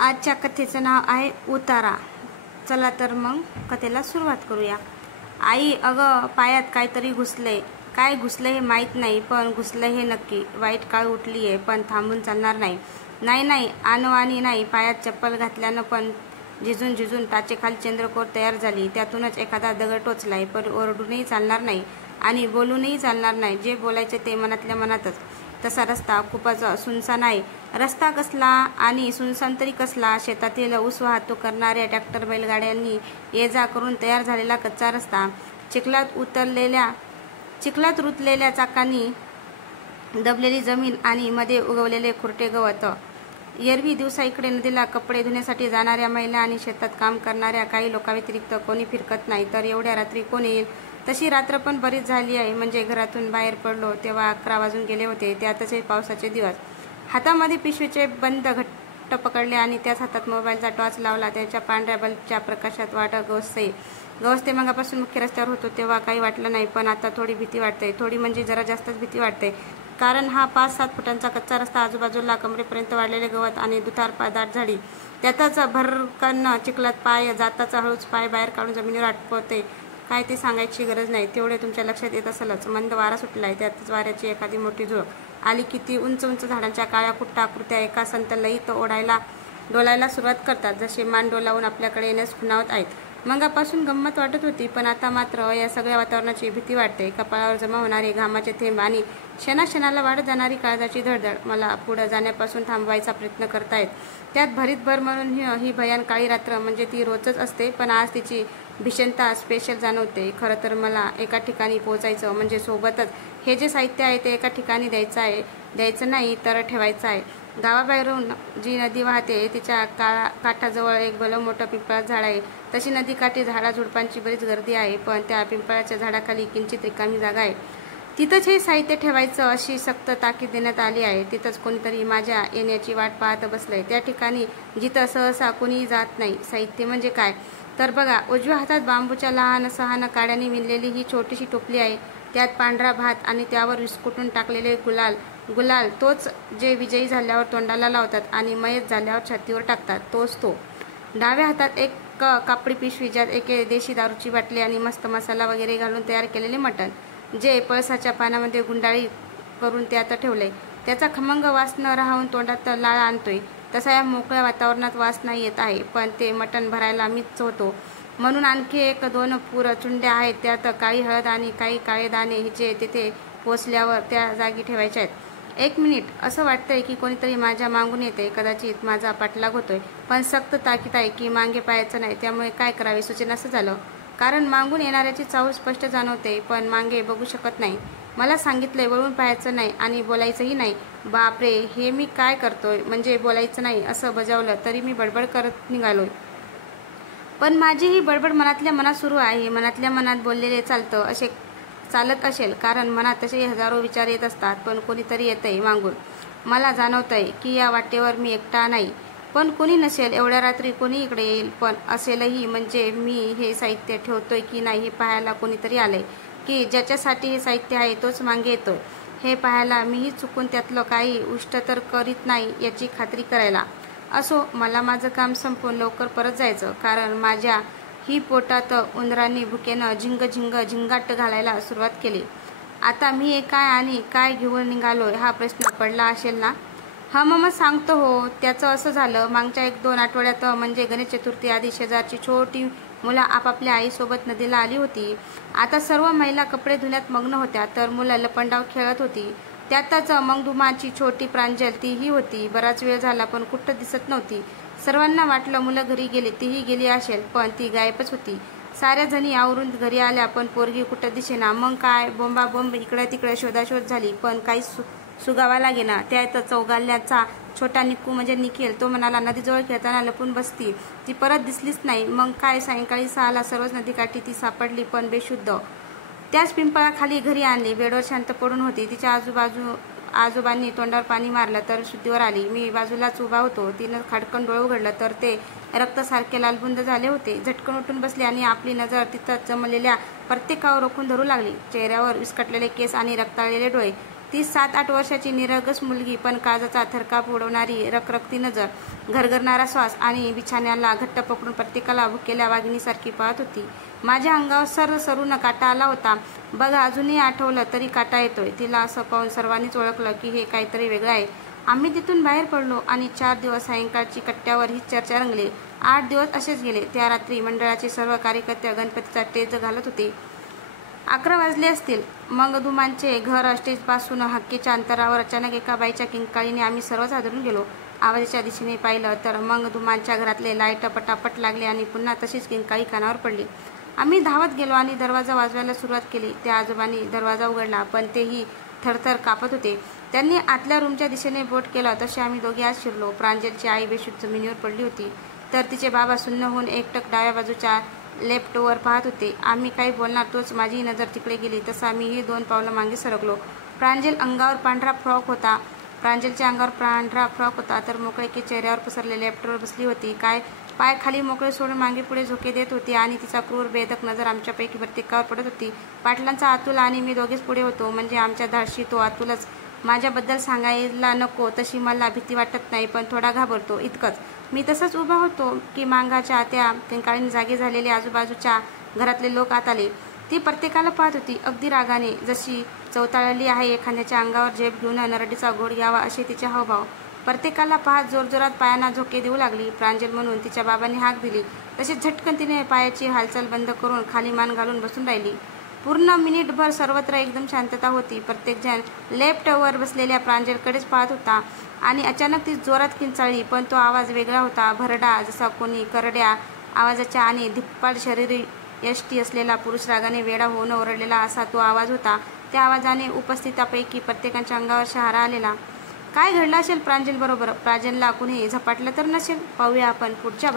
आजच्या कथेचं नाव आहे उतारा. चला तर मग कथेला सुरुवात करूया. आई, अगं पायात काहीतरी घुसलंय. काय घुसलंय हे माहीत नाही, पण घुसलंय हे नक्की. वाईट काळ उठली आहे, पण थांबून चालणार नाही. नाही नाही, आणवाणी नाही. पायात चप्पल घातल्यानं पण झिजून झिजून टाचेखाली चंद्रकोर तयार झाली. त्यातूनच एखादा दगड टोचलाय. पण ओरडूनही चालणार नाही आणि बोलूनही चालणार नाही. जे बोलायचे ते मनातल्या मनातच. तसा रस्ता खूपच सुनसान आहे. रस्ता कसला आणि सुनसान तरी कसला. शेतातील ऊस वाहतूक करणाऱ्या ट्रॅक्टर बैलगाड्यांनी ये जा करून तयार झालेला कच्चा रस्ता. चिखलात रुतलेल्या चाकांनी दबलेली जमीन आणि मध्ये उगवलेले खुरटे गवत. एरवी दिवसा इकडे नदीला कपडे धुण्यासाठी जाणाऱ्या महिला आणि शेतात काम करणाऱ्या काही लोकांव्यतिरिक्त कोणी फिरकत नाही. तर एवढ्या रात्री कोण येईल? तशी रात्र पण बरीच झाली आहे. म्हणजे घरातून बाहेर पडलो तेव्हा 11 वाजून गेले होते. त्यातच पावसाचे दिवस. हातामध्ये पिशवीचे बंद घट्ट पकडले आणि त्याच हातात मोबाईलचा टॉर्च लावला. त्याच्या पांढऱ्या बल्बच्या प्रकाशात वाट गवसते मगापासून मुख्य रस्त्यावर होतो तेव्हा काही वाटलं नाही, पण आता थोडी भीती वाटते. थोडी म्हणजे जरा जास्तच भीती वाटते. कारण हा 5-7 फुटांचा कच्चा रस्ता, आजूबाजूला कमरेपर्यंत वाढलेले गवत आणि दुधार दाट झाडी. त्यातच भरकन चिखलात पाय जाताच हळूच पाय बाहेर काढून जमिनीवर आटपते. काय ते सांगायची गरज नाही. तेवढे तुमच्या लक्षात येत असेलच. मंद वारा सुटलाय. त्यातच वाऱ्याची एखादी मोठी झुळूक आली की ती उंच उंच झाडांच्या काळ्या कुट्टा आकृत्या एका संत लयीत डोलायला सुरुवात करतात, जसे मान डोलावून आपल्याकडे येण्यास खुणावत आहेत. मगापासून गंमत वाटत होती, पण आता मात्र या सगळ्या वातावरणाची भीती वाटते. कपाळावर जमा होणारे घामाचे थेंब आणि क्षणाक्षणाला वाढत जाणारी काळजाची धडधड मला पुढे जाण्यापासून थांबवायचा प्रयत्न करतायत. त्यात भरीत भर म्हणून ही भयान काळी रात्र म्हणजे ती रोजच असते, पण आज तिची भीषणता स्पेशल जाणवते. खरं तर मला एका ठिकाणी पोहोचायचं, म्हणजे सोबतच हे जे साहित्य आहे ते एका ठिकाणी द्यायचं नाही तर ठेवायचं आहे. गावाबाहेरून जी नदी वाहते तिच्या काठाजवळ एक भलं मोठं पिंपळाचं झाड आहे. तशी नदीकाठी झाडाझुडपांची बरीच गर्दी आहे, पण त्या पिंपळाच्या झाडाखाली किंचित रिकामी जागा आहे. तिथंच हे साहित्य ठेवायचं अशी सक्त ताकीद देण्यात आली आहे. तिथंच कोणीतरी माझ्या येण्याची वाट पाहत बसलंय. त्या ठिकाणी जिथं सहसा कोणीही जात नाही. साहित्य म्हणजे काय तर बघा, उजव्या हातात बांबूच्या लहान सहान काड्याने विणलेली ही छोटीशी टोपली आहे. त्यात पांढरा भात आणि त्यावर विस्कुटून टाकलेले गुलाल, तोच जे विजयी झाल्यावर तोंडाला लावतात आणि मयत झाल्यावर छातीवर टाकतात, तोच तो. डाव्या हातात एक कापडी पिशवी, ज्यात एक देशी दारूची बाटली आणि मस्त मसाला वगैरे घालून तयार केलेले मटण, जे पळसाच्या पानामध्ये गुंडाळी करून त्यात ठेवले. त्याचा खमंग वास न राहून तोंडात लाळ आणतोय. तसा या मोकळ्या वातावरणात वास नाही येत आहे, पण ते मटण भरायला मीच होतो. म्हणून आणखी 1-2 पूर चुंड्या आहेत, त्यात काळी हळद आणि काही काळे दाणे, जे तिथे पोचल्यावर त्या जागी ठेवायचे आहेत. 1 मिनिट, असं वाटतंय की कोणीतरी माझ्या मागून येते. कदाचित माझा पाठलाग होतोय, पण सक्त ताकीद आहे की मागे पाहायचं नाही. त्यामुळे काय करावे सुचेन असं झालं. कारण मागून येणाऱ्याची चाहूल स्पष्ट जाणवते, पण मागे बघू शकत नाही. मला सांगितलंय वळून पाहायचं नाही आणि बोलायचंही नाही. बापरे, हे मी काय करतोय? म्हणजे बोलायचं नाही असं बजावलं तरी मी बडबड करत निघालोय. पण माझी ही बडबड मनातल्या मनात सुरू आहे. मनातल्या मनात बोललेले चालत असेल, कारण मनात तसे हजारो विचार येत असतात. पण कोणीतरी येतंय मागून. मला जाणवतंय की या वाटेवर मी एकटा नाही. पण कोणी नसेल. एवढ्या रात्री कोणी इकडे येईल? पण असेलही म्हणजे मी हे साहित्य ठेवतोय की नाही हे पाहायला कोणीतरी आलंय, की ज्याच्यासाठी हे साहित्य आहे तोच मागे येतोय हे पाहायला. मीही चुकून त्यातलं काही उष्ट तर करीत नाही याची खात्री करायला. असो, मला माझं काम संपवून लवकर परत जायचं, कारण माझ्या ही पोटात उंदरांनी भुकेनं झिंगाट घालायला सुरुवात केली. आता मी काय आणि काय घेऊन निघालोय हा प्रश्न पडला असेल ना? मग सांगतो हो. त्याचं असं झालं, मागच्या 1-2 आठवड्यात म्हणजे गणेश चतुर्थी आधी शेजारची छोटी मुलं आपापल्या आईसोबत नदीला आली होती. आता सर्व महिला कपडे धुण्यात मग्न होत्या, तर मुलं लपंडाव खेळत होती. त्यातच मंगधुमाची छोटी प्रांजल, तीही होती. बराच वेळ झाला पण कुठं दिसत नव्हती. सर्वांना वाटलं मुलं घरी गेली, तीही गेली असेल, पण ती गायबच होती. साऱ्या जणी आवरून घरी आल्या, पण पोरगी कुठं दिसेना. मग काय बोंबाबोंब, इकडे तिकडे शोधाशोध झाली, पण काही सुगावा लागेना. त्यात चौगाल्याचा छोटा निक्कू म्हणजे निखिल, तो म्हणाला नदीजवळ खेळताना लपून बसती, ती परत दिसलीच नाही. मग काय सायंकाळी 6ला सर्वच नदीकाठी ती सापडली, पण बेशुद्ध. त्याच पिंपळाखाली घरी आणली. बेडवर शांत पडून होती. तिच्या आजोबांनी तोंडावर पाणी मारलं तर शुद्धीवर आली. मी बाजूलाच उभा होतो. तिनं खाडकन डोळे उघडलं तर ते रक्तासारखे लालबुंद झाले होते. झटकन उठून बसली आणि आपली नजर तिथं जमलेल्या प्रत्येकावर रोखून धरू लागली. चेहऱ्यावर विस्कटलेले केस आणि रक्ताळलेले डोळे. ती 7-8 वर्षाची निरगस मुलगी, पण काळजाचा थरकाप उडवणारी रखरखती नजर, घरघरणारा श्वास आणि बिछाण्याला घट्ट पकडून प्रत्येकाला भुकेल्या वाघिणीसारखी पाहत होती. माझ्या अंगावर सरून काटा आला होता. बघा, अजूनही आठवलं तरी काटा येतोय. तिला असं पाहून सर्वांनीच ओळखलं की हे काहीतरी वेगळं आहे. आम्ही तिथून बाहेर पडलो आणि 4 दिवस सायंकाळची कट्ट्यावर ही चर्चा रंगली. 8 दिवस असेच गेले. त्या रात्री मंडळाचे सर्व कार्यकर्ते गणपतीचा टेज घालत होते. 11 वाजले असतील. मंगधुमांचे घर स्टेजपासून हक्कीच्या अंतरावर. अचानक एका बाईच्या किंकाळीने आम्ही सर्वच हादरून गेलो. आवाजाच्या दिशेने पाहिलं तर मंगधुमांच्या घरातले लाईट पटापट लागले आणि पुन्हा तशीच किंकाळी कानावर पडली. आम्ही धावत गेलो आणि दरवाजा वाजवायला सुरुवात केली. त्या आजोबांनी दरवाजा उघडला, पण तेही थरथर कापत होते. त्यांनी आतल्या रूमच्या दिशेने बोट केलं. तसे आम्ही दोघे आत शिरलो. प्रांजलची आई बेशुद्ध जमिनीवर पडली होती, तर तिचे बाबा सुन्न होऊन एकटक डाव्या बाजूच्या लेफ्टवर पाहत होते. आम्ही काही बोलणार तोच माझी नजर तिकडे गेली. तसा मीही 2 पावलं मागे सरकलो. प्रांजलच्या अंगावर पांढरा फ्रॉक होता, तर मोकळेके चेहऱ्यावर पसरलेले लेफ्टवर बसली होती. पाय खाली मोकळे सोडून मागे पुढे झोके देत होती आणि तिचा क्रूर बेधक नजर आमच्यापैकी प्रत्येकावर पडत होती. पाटलांचा अतुल आणि मी दोघेच पुढे होतो. म्हणजे आमच्या धाडशी तो अतुलच. माझ्याबद्दल सांगायला नको तशी मला भीती वाटत नाही, पण थोडा घाबरतो, इतकंच. मी तसंच उभा होतो की मांगाच्या त्या किंकाळीने जागे झालेले आजूबाजूच्या घरातले लोक आत आले. ती प्रत्येकाला पाहत होती, अगदी रागाने, जशी चवताळली आहे. एखाद्याच्या अंगावर झेप घेऊन नरडीचा घोड घ्यावा असे तिचे हावभाव. प्रत्येकाला पाहत जोरजोरात पायांना झोके देऊ लागली. प्रांजल म्हणून तिच्या बाबांनी हाक दिली तशी झटकन तिने पायाची हालचाल बंद करून खाली मान घालून बसून राहिली. पूर्ण मिनिटभर सर्वत्र एकदम शांतता होती. प्रत्येकजण लेफ्टवर बसलेल्या प्रांजलकडेच पाहत होता आणि अचानक ती जोरात किंचाळली, पण तो आवाज वेगळा होता. भरडा, जसा कोणी करड्या आवाजाच्या आणि धिप्पाड शरीर यष्टी असलेला पुरुष रागाने वेडा होऊन ओरडलेला असा तो आवाज होता. त्या आवाजाने उपस्थितांपैकी प्रत्येकाच्या अंगावर शहारा आलेला. काय घडलं असेल प्रांजल बरोबर? प्रांजलला कुणी झपाटलं तर नसेल? पाहूया आपण पुढच्या